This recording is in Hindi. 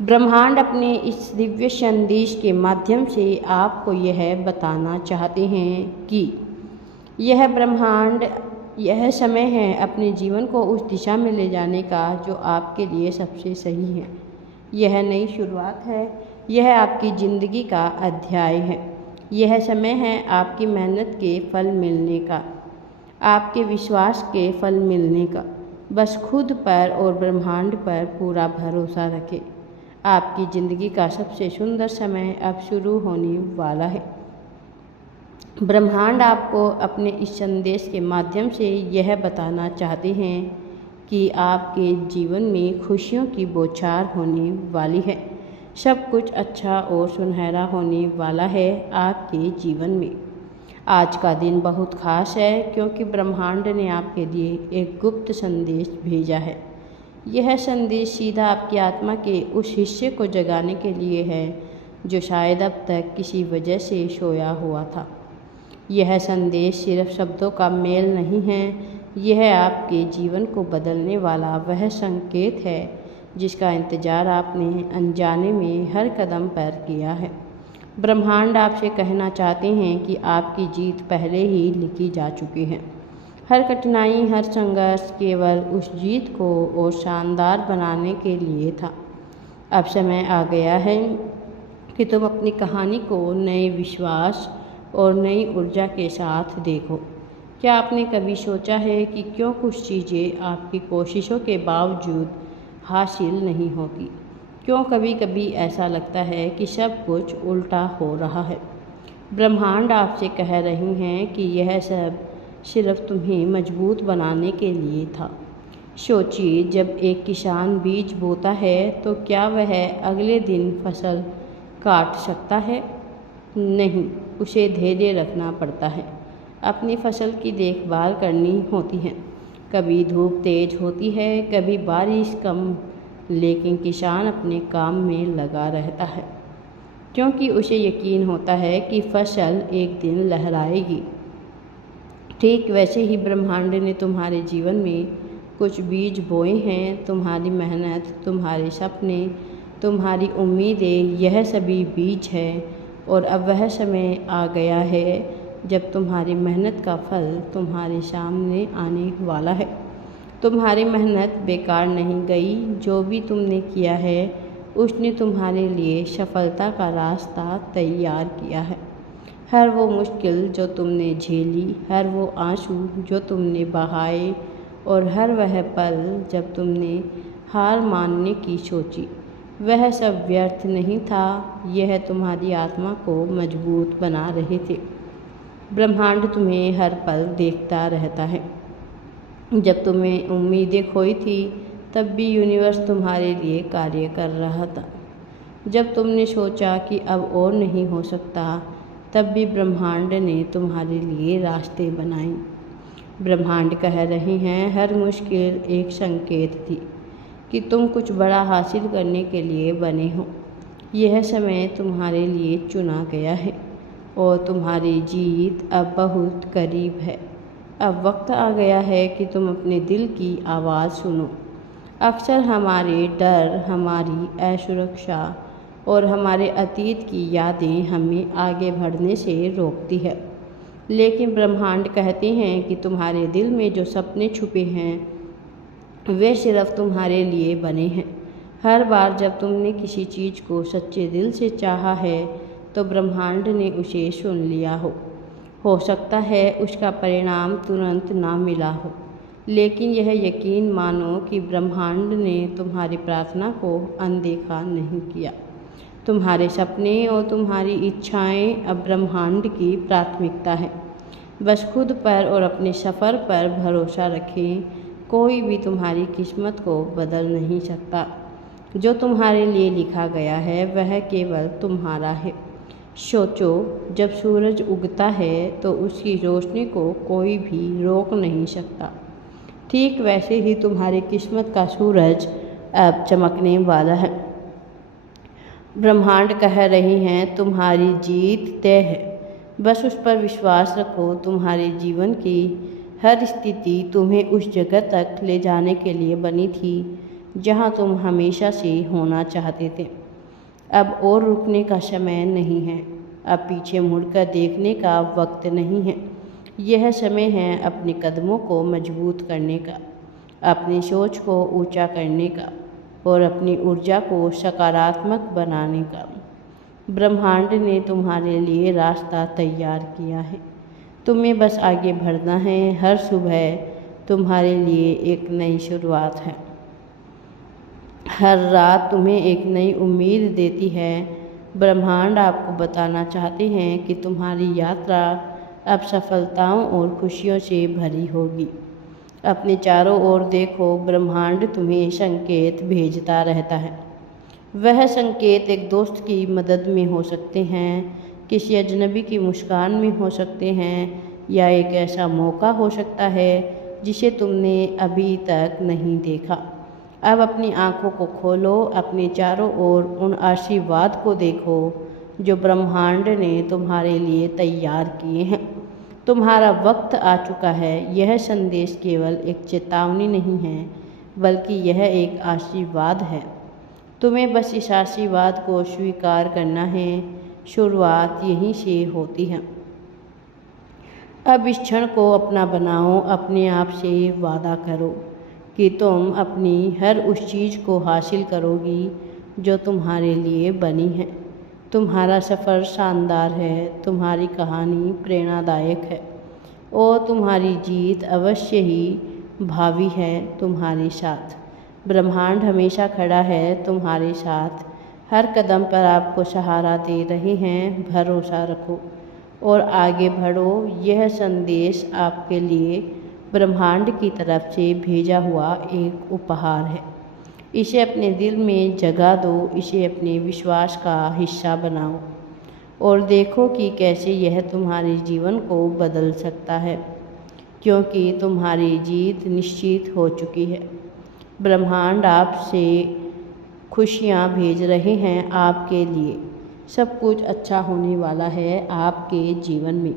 ब्रह्मांड अपने इस दिव्य संदेश के माध्यम से आपको यह बताना चाहते हैं कि यह ब्रह्मांड, यह समय है अपने जीवन को उस दिशा में ले जाने का जो आपके लिए सबसे सही है। यह नई शुरुआत है, यह आपकी ज़िंदगी का अध्याय है। यह समय है आपकी मेहनत के फल मिलने का, आपके विश्वास के फल मिलने का। बस खुद पर और ब्रह्मांड पर पूरा भरोसा रखें। आपकी ज़िंदगी का सबसे सुंदर समय अब शुरू होने वाला है। ब्रह्मांड आपको अपने इस संदेश के माध्यम से यह बताना चाहते हैं कि आपके जीवन में खुशियों की बौछार होने वाली है। सब कुछ अच्छा और सुनहरा होने वाला है आपके जीवन में। आज का दिन बहुत खास है क्योंकि ब्रह्मांड ने आपके लिए एक गुप्त संदेश भेजा है। यह संदेश सीधा आपकी आत्मा के उस हिस्से को जगाने के लिए है जो शायद अब तक किसी वजह से सोया हुआ था। यह संदेश सिर्फ शब्दों का मेल नहीं है, यह आपके जीवन को बदलने वाला वह संकेत है जिसका इंतज़ार आपने अनजाने में हर कदम पर किया है। ब्रह्मांड आपसे कहना चाहते हैं कि आपकी जीत पहले ही लिखी जा चुकी है। हर कठिनाई, हर संघर्ष केवल उस जीत को और शानदार बनाने के लिए था। अब समय आ गया है कि तुम अपनी कहानी को नए विश्वास और नई ऊर्जा के साथ देखो। क्या आपने कभी सोचा है कि क्यों कुछ चीज़ें आपकी कोशिशों के बावजूद हासिल नहीं होती? क्यों कभी कभी ऐसा लगता है कि सब कुछ उल्टा हो रहा है? ब्रह्मांड आपसे कह रही हैं कि यह सब सिर्फ तुम्हें मजबूत बनाने के लिए था। सोचिए, जब एक किसान बीज बोता है तो क्या वह अगले दिन फसल काट सकता है? नहीं, उसे धैर्य रखना पड़ता है। अपनी फसल की देखभाल करनी होती है। कभी धूप तेज होती है, कभी बारिश कम, लेकिन किसान अपने काम में लगा रहता है क्योंकि उसे यकीन होता है कि फसल एक दिन लहराएगी। ठीक वैसे ही ब्रह्मांड ने तुम्हारे जीवन में कुछ बीज बोए हैं। तुम्हारी मेहनत, तुम्हारे सपने, तुम्हारी उम्मीदें, यह सभी बीज हैं और अब वह समय आ गया है जब तुम्हारी मेहनत का फल तुम्हारे सामने आने वाला है। तुम्हारी मेहनत बेकार नहीं गई। जो भी तुमने किया है उसने तुम्हारे लिए सफलता का रास्ता तैयार किया है। हर वो मुश्किल जो तुमने झेली, हर वो आंसू जो तुमने बहाए और हर वह पल जब तुमने हार मानने की सोची, वह सब व्यर्थ नहीं था। यह तुम्हारी आत्मा को मजबूत बना रहे थे। ब्रह्मांड तुम्हें हर पल देखता रहता है। जब तुम्हें उम्मीदें खोई थी तब भी यूनिवर्स तुम्हारे लिए कार्य कर रहा था। जब तुमने सोचा कि अब और नहीं हो सकता, तब भी ब्रह्मांड ने तुम्हारे लिए रास्ते बनाए। ब्रह्मांड कह रहे हैं हर मुश्किल एक संकेत थी कि तुम कुछ बड़ा हासिल करने के लिए बने हो। यह समय तुम्हारे लिए चुना गया है और तुम्हारी जीत अब बहुत करीब है। अब वक्त आ गया है कि तुम अपने दिल की आवाज़ सुनो। अक्सर हमारे डर, हमारी असुरक्षा और हमारे अतीत की यादें हमें आगे बढ़ने से रोकती है, लेकिन ब्रह्मांड कहते हैं कि तुम्हारे दिल में जो सपने छुपे हैं वे सिर्फ तुम्हारे लिए बने हैं। हर बार जब तुमने किसी चीज़ को सच्चे दिल से चाहा है तो ब्रह्मांड ने उसे सुन लिया हो सकता है उसका परिणाम तुरंत ना मिला हो, लेकिन यह यकीन मानो कि ब्रह्मांड ने तुम्हारी प्रार्थना को अनदेखा नहीं किया। तुम्हारे सपने और तुम्हारी इच्छाएं अब ब्रह्मांड की प्राथमिकता है। बस खुद पर और अपने सफ़र पर भरोसा रखें। कोई भी तुम्हारी किस्मत को बदल नहीं सकता। जो तुम्हारे लिए लिखा गया है वह केवल तुम्हारा है। सोचो, जब सूरज उगता है तो उसकी रोशनी को कोई भी रोक नहीं सकता। ठीक वैसे ही तुम्हारी किस्मत का सूरज अब चमकने वाला है। ब्रह्मांड कह रही हैं तुम्हारी जीत तय है। बस उस पर विश्वास रखो। तुम्हारे जीवन की हर स्थिति तुम्हें उस जगह तक ले जाने के लिए बनी थी जहाँ तुम हमेशा से होना चाहते थे। अब और रुकने का समय नहीं है, अब पीछे मुड़कर देखने का वक्त नहीं है। यह समय है अपने कदमों को मजबूत करने का, अपनी सोच को ऊंचा करने का और अपनी ऊर्जा को सकारात्मक बनाने का। ब्रह्मांड ने तुम्हारे लिए रास्ता तैयार किया है, तुम्हें बस आगे बढ़ना है। हर सुबह तुम्हारे लिए एक नई शुरुआत है, हर रात तुम्हें एक नई उम्मीद देती है। ब्रह्मांड आपको बताना चाहते हैं कि तुम्हारी यात्रा अब सफलताओं और खुशियों से भरी होगी। अपने चारों ओर देखो, ब्रह्मांड तुम्हें संकेत भेजता रहता है। वह संकेत एक दोस्त की मदद में हो सकते हैं, किसी अजनबी की मुस्कान में हो सकते हैं, या एक ऐसा मौका हो सकता है जिसे तुमने अभी तक नहीं देखा। अब अपनी आँखों को खोलो, अपने चारों ओर उन आशीर्वाद को देखो जो ब्रह्मांड ने तुम्हारे लिए तैयार किए हैं। तुम्हारा वक्त आ चुका है। यह संदेश केवल एक चेतावनी नहीं है, बल्कि यह एक आशीर्वाद है। तुम्हें बस इस आशीर्वाद को स्वीकार करना है। शुरुआत यहीं से होती है। अब इस क्षण को अपना बनाओ, अपने आप से वादा करो कि तुम अपनी हर उस चीज़ को हासिल करोगी जो तुम्हारे लिए बनी है। तुम्हारा सफ़र शानदार है, तुम्हारी कहानी प्रेरणादायक है और तुम्हारी जीत अवश्य ही भावी है तुम्हारे साथ। ब्रह्मांड हमेशा खड़ा है तुम्हारे साथ, हर कदम पर आपको सहारा दे रहे हैं। भरोसा रखो और आगे बढ़ो। यह संदेश आपके लिए ब्रह्मांड की तरफ से भेजा हुआ एक उपहार है। इसे अपने दिल में जगा दो, इसे अपने विश्वास का हिस्सा बनाओ और देखो कि कैसे यह तुम्हारे जीवन को बदल सकता है, क्योंकि तुम्हारी जीत निश्चित हो चुकी है। ब्रह्मांड आपसे खुशियाँ भेज रहे हैं आपके लिए। सब कुछ अच्छा होने वाला है आपके जीवन में।